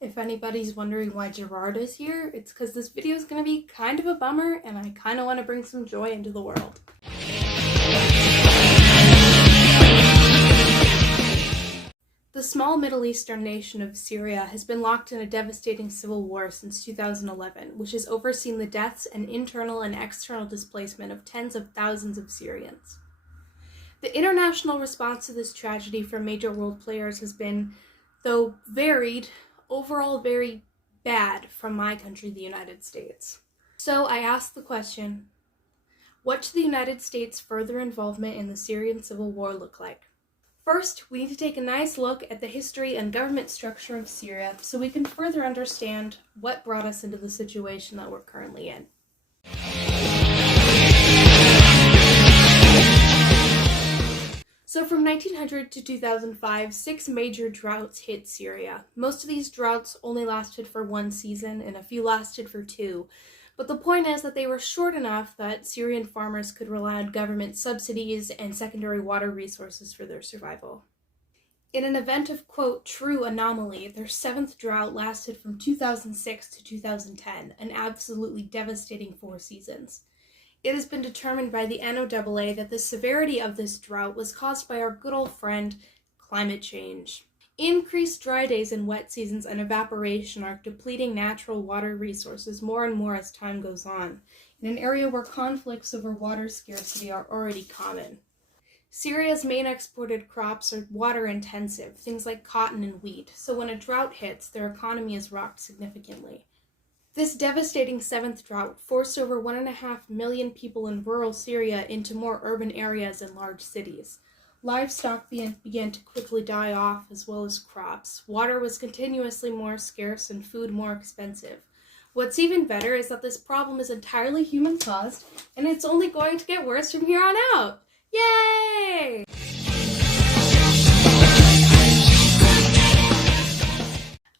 If anybody's wondering why Gerard is here, it's because this video is going to be kind of a bummer and I kind of want to bring some joy into the world. The small Middle Eastern nation of Syria has been locked in a devastating civil war since 2011, which has overseen the deaths and internal and external displacement of tens of thousands of Syrians. The international response to this tragedy from major world players has been, though varied, overall very bad from my country, the United States. So I asked the question, what should the United States' further involvement in the Syrian civil war look like? First, we need to take a nice look at the history and government structure of Syria so we can further understand what brought us into the situation that we're currently in. So from 1900 to 2005, 6 major droughts hit Syria. Most of these droughts only lasted for 1 season, and a few lasted for 2. But the point is that they were short enough that Syrian farmers could rely on government subsidies and secondary water resources for their survival. In an event of, quote, true anomaly, their 7th drought lasted from 2006 to 2010, an absolutely devastating 4 seasons. It has been determined by the NOAA that the severity of this drought was caused by our good old friend, climate change. Increased dry days and wet seasons and evaporation are depleting natural water resources more and more as time goes on, in an area where conflicts over water scarcity are already common. Syria's main exported crops are water-intensive, things like cotton and wheat, so when a drought hits, their economy is rocked significantly. This devastating 7th drought forced over 1.5 million people in rural Syria into more urban areas and large cities. Livestock began to quickly die off, as well as crops. Water was continuously more scarce and food more expensive. What's even better is that this problem is entirely human-caused, and it's only going to get worse from here on out. Yay!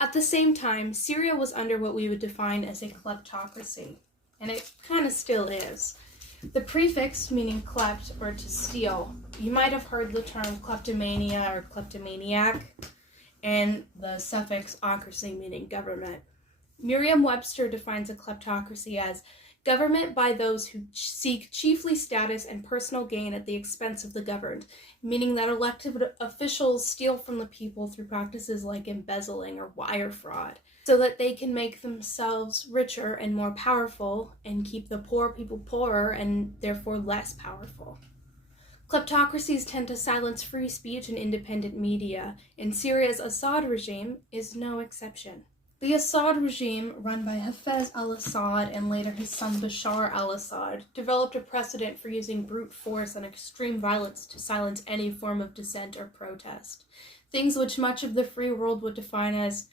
At the same time, Syria was under what we would define as a kleptocracy, and it kind of still is. The prefix meaning klept, or to steal. You might have heard the term kleptomania or kleptomaniac, and the suffix ocracy meaning government. Merriam-Webster defines a kleptocracy as government by those who seek chiefly status and personal gain at the expense of the governed, meaning that elected officials steal from the people through practices like embezzling or wire fraud, so that they can make themselves richer and more powerful and keep the poor people poorer and therefore less powerful. Kleptocracies tend to silence free speech and independent media, and Syria's Assad regime is no exception. The Assad regime, run by Hafez al-Assad and later his son Bashar al-Assad, developed a precedent for using brute force and extreme violence to silence any form of dissent or protest, things which much of the free world would define as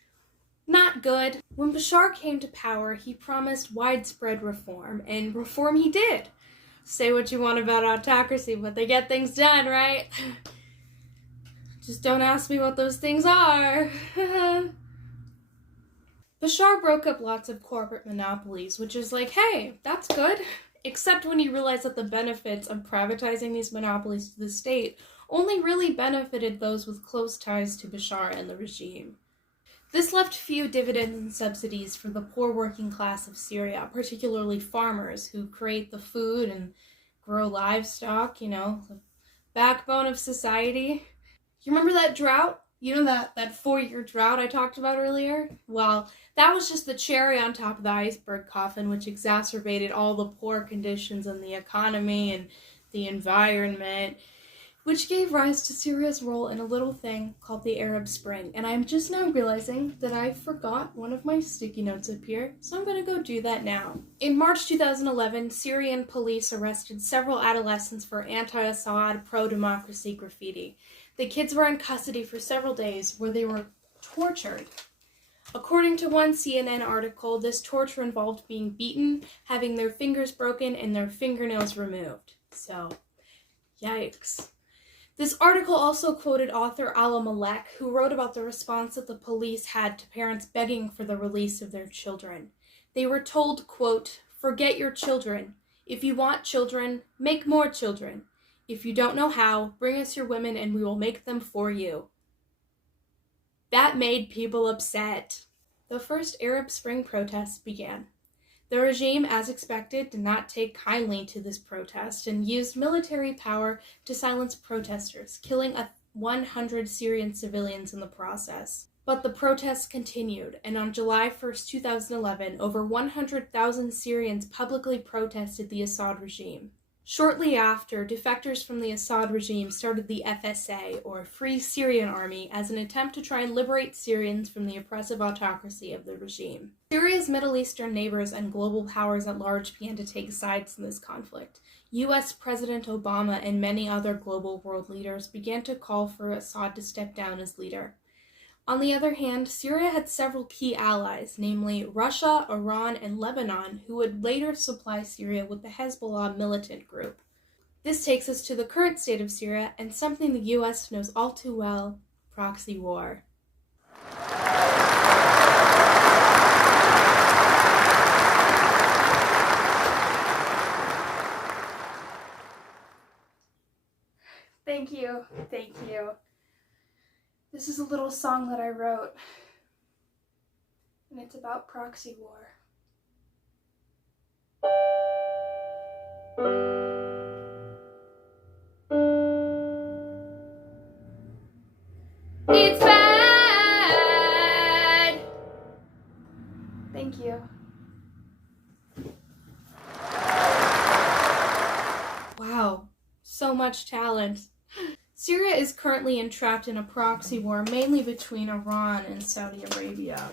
not good. When Bashar came to power, he promised widespread reform, and reform he did. Say what you want about autocracy, but they get things done, right? Just don't ask me what those things are. Bashar broke up lots of corporate monopolies, which is like, hey, that's good. Except when you realize that the benefits of privatizing these monopolies to the state only really benefited those with close ties to Bashar and the regime. This left few dividends and subsidies for the poor working class of Syria, particularly farmers who create the food and grow livestock, the backbone of society. You remember that drought? You know that 4-year drought I talked about earlier? Well, that was just the cherry on top of the iceberg coffin, which exacerbated all the poor conditions in the economy and the environment, which gave rise to Syria's role in a little thing called the Arab Spring. And I'm just now realizing that I forgot one of my sticky notes up here, so I'm going to go do that now. In March 2011, Syrian police arrested several adolescents for anti-Assad, pro-democracy graffiti. The kids were in custody for several days where they were tortured. According to one CNN article, this torture involved being beaten, having their fingers broken, and their fingernails removed. So, yikes. This article also quoted author Ala Malek, who wrote about the response that the police had to parents begging for the release of their children. They were told, quote, "Forget your children. If you want children, make more children. If you don't know how, bring us your women and we will make them for you." That made people upset. The first Arab Spring protests began. The regime, as expected, did not take kindly to this protest and used military power to silence protesters, killing 100 Syrian civilians in the process. But the protests continued, and on July 1st, 2011, over 100,000 Syrians publicly protested the Assad regime. Shortly after, defectors from the Assad regime started the FSA, or Free Syrian Army, as an attempt to try and liberate Syrians from the oppressive autocracy of the regime. Syria's Middle Eastern neighbors and global powers at large began to take sides in this conflict. U.S. President Obama and many other global world leaders began to call for Assad to step down as leader. On the other hand, Syria had several key allies, namely Russia, Iran, and Lebanon, who would later supply Syria with the Hezbollah militant group. This takes us to the current state of Syria and something the U.S. knows all too well: proxy war. Thank you. This is a little song that I wrote, and it's about proxy war. It's bad! Thank you. Wow, so much talent. Syria is currently entrapped in a proxy war, mainly between Iran and Saudi Arabia.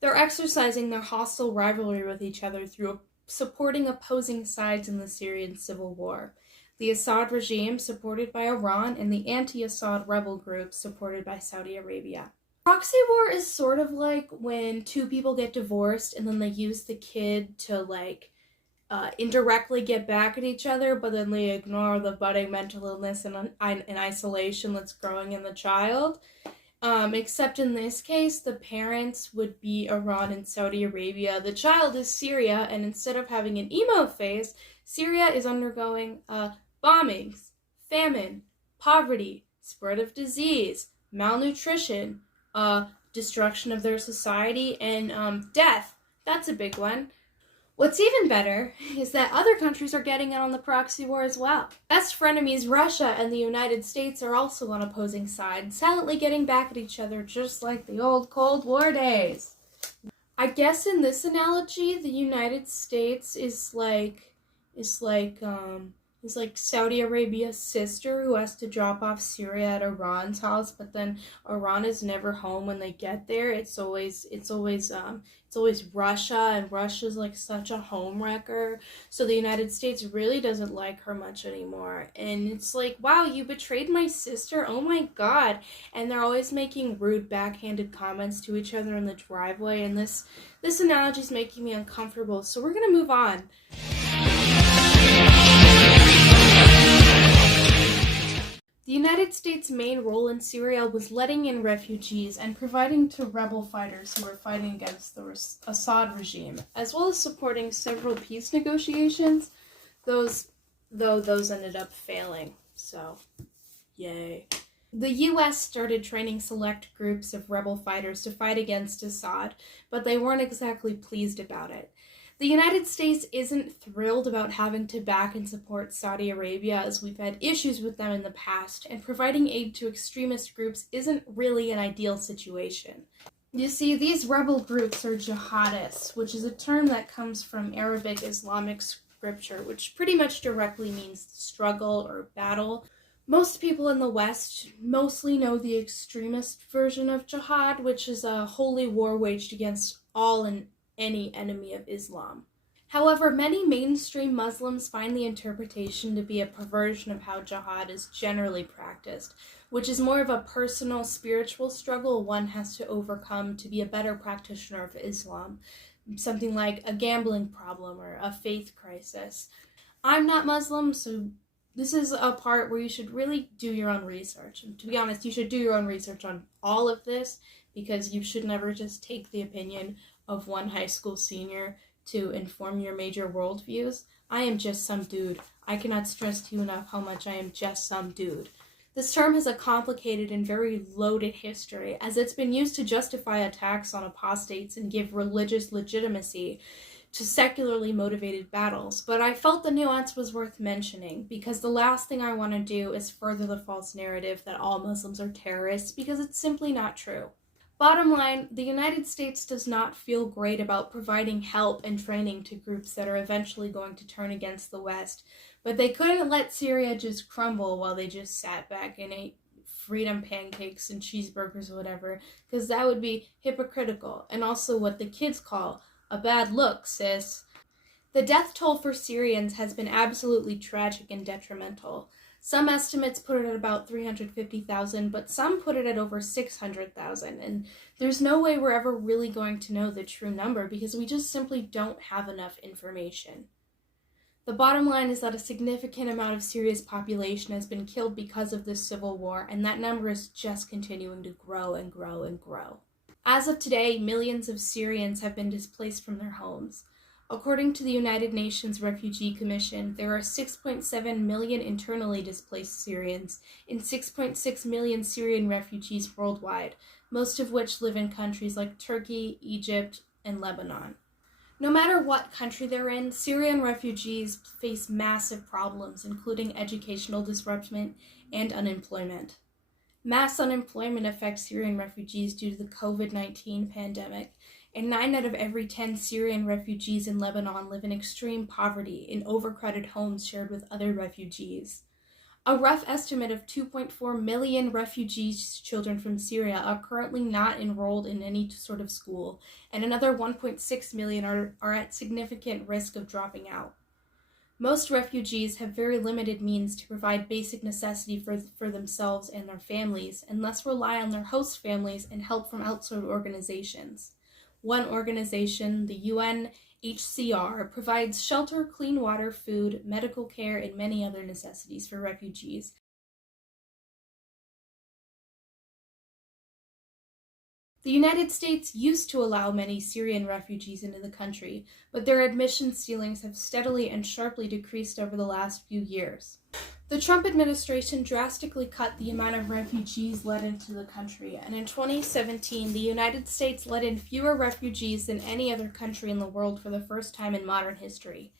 They're exercising their hostile rivalry with each other through supporting opposing sides in the Syrian civil war. The Assad regime, supported by Iran, and the anti-Assad rebel groups, supported by Saudi Arabia. Proxy war is sort of like when two people get divorced and then they use the kid to, indirectly get back at each other, but then they ignore the budding mental illness and isolation that's growing in the child. Except in this case, the parents would be Iran and Saudi Arabia. The child is Syria, and instead of having an emo phase, Syria is undergoing bombings, famine, poverty, spread of disease, malnutrition, destruction of their society, and death. That's a big one. What's even better is that other countries are getting in on the proxy war as well. Best frenemies Russia and the United States are also on opposing sides, silently getting back at each other just like the old Cold War days. I guess in this analogy, the United States is like Saudi Arabia's sister who has to drop off Syria at Iran's house, but then Iran is never home when they get there. It's always Russia, and Russia's like such a homewrecker. So the United States really doesn't like her much anymore. And it's like, wow, you betrayed my sister? Oh my god. And they're always making rude backhanded comments to each other in the driveway, and this analogy is making me uncomfortable. So we're gonna move on. The United States' main role in Syria was letting in refugees and providing to rebel fighters who were fighting against the Assad regime, as well as supporting several peace negotiations. Those ended up failing, so yay. The U.S. started training select groups of rebel fighters to fight against Assad, but they weren't exactly pleased about it. The United States isn't thrilled about having to back and support Saudi Arabia, as we've had issues with them in the past, and providing aid to extremist groups isn't really an ideal situation. You see, these rebel groups are jihadists, which is a term that comes from Arabic Islamic scripture, which pretty much directly means struggle or battle. Most people in the West mostly know the extremist version of jihad, which is a holy war waged against all and any enemy of Islam. However, many mainstream Muslims find the interpretation to be a perversion of how jihad is generally practiced, which is more of a personal, spiritual struggle one has to overcome to be a better practitioner of Islam, something like a gambling problem or a faith crisis. I'm not Muslim, so this is a part where you should really do your own research. And to be honest, you should do your own research on all of this, because you should never just take the opinion of one high school senior to inform your major worldviews. I am just some dude. I cannot stress to you enough how much I am just some dude. This term has a complicated and very loaded history, as it's been used to justify attacks on apostates and give religious legitimacy to secularly motivated battles, but I felt the nuance was worth mentioning, because the last thing I want to do is further the false narrative that all Muslims are terrorists, because it's simply not true. Bottom line, the United States does not feel great about providing help and training to groups that are eventually going to turn against the West, but they couldn't let Syria just crumble while they just sat back and ate freedom pancakes and cheeseburgers or whatever, because that would be hypocritical, and also what the kids call a bad look, sis. The death toll for Syrians has been absolutely tragic and detrimental. Some estimates put it at about 350,000, but some put it at over 600,000, and there's no way we're ever really going to know the true number because we just simply don't have enough information. The bottom line is that a significant amount of Syria's population has been killed because of this civil war, and that number is just continuing to grow and grow and grow. As of today, millions of Syrians have been displaced from their homes. According to the United Nations Refugee Commission, there are 6.7 million internally displaced Syrians and 6.6 million Syrian refugees worldwide, most of which live in countries like Turkey, Egypt, and Lebanon. No matter what country they're in, Syrian refugees face massive problems, including educational disruption and unemployment. Mass unemployment affects Syrian refugees due to the COVID-19 pandemic, and 9 out of every 10 Syrian refugees in Lebanon live in extreme poverty in overcrowded homes shared with other refugees. A rough estimate of 2.4 million refugees children from Syria are currently not enrolled in any sort of school, and another 1.6 million are at significant risk of dropping out. Most refugees have very limited means to provide basic necessity for themselves and their families, and thus rely on their host families and help from outside organizations. One organization, the UNHCR, provides shelter, clean water, food, medical care, and many other necessities for refugees. The United States used to allow many Syrian refugees into the country, but their admission ceilings have steadily and sharply decreased over the last few years. The Trump administration drastically cut the amount of refugees let into the country, and in 2017, the United States let in fewer refugees than any other country in the world for the first time in modern history.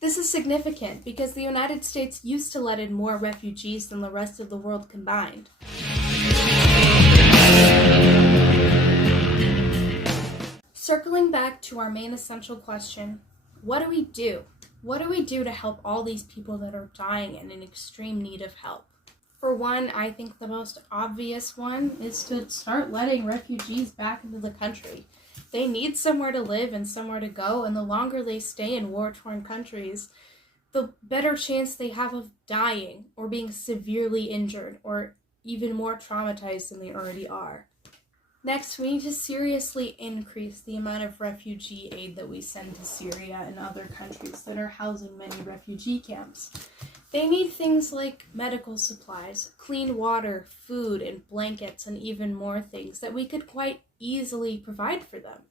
This is significant because the United States used to let in more refugees than the rest of the world combined. Circling back to our main essential question, what do we do? What do we do to help all these people that are dying and in extreme need of help? For one, I think the most obvious one is to start letting refugees back into the country. They need somewhere to live and somewhere to go, and the longer they stay in war-torn countries, the better chance they have of dying or being severely injured or even more traumatized than they already are. Next, we need to seriously increase the amount of refugee aid that we send to Syria and other countries that are housing many refugee camps. They need things like medical supplies, clean water, food, and blankets, and even more things that we could quite easily provide for them.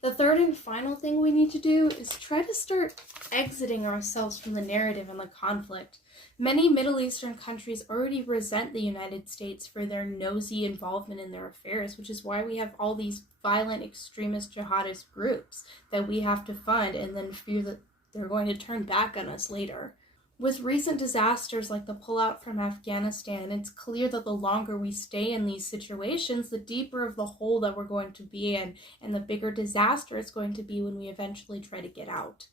The third and final thing we need to do is try to start exiting ourselves from the narrative and the conflict. Many Middle Eastern countries already resent the United States for their nosy involvement in their affairs, which is why we have all these violent extremist jihadist groups that we have to fund and then fear that they're going to turn back on us later. With recent disasters like the pullout from Afghanistan, it's clear that the longer we stay in these situations, the deeper of the hole that we're going to be in, and the bigger disaster it's going to be when we eventually try to get out.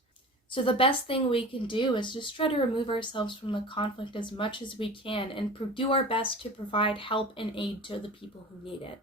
So the best thing we can do is just try to remove ourselves from the conflict as much as we can and do our best to provide help and aid to the people who need it.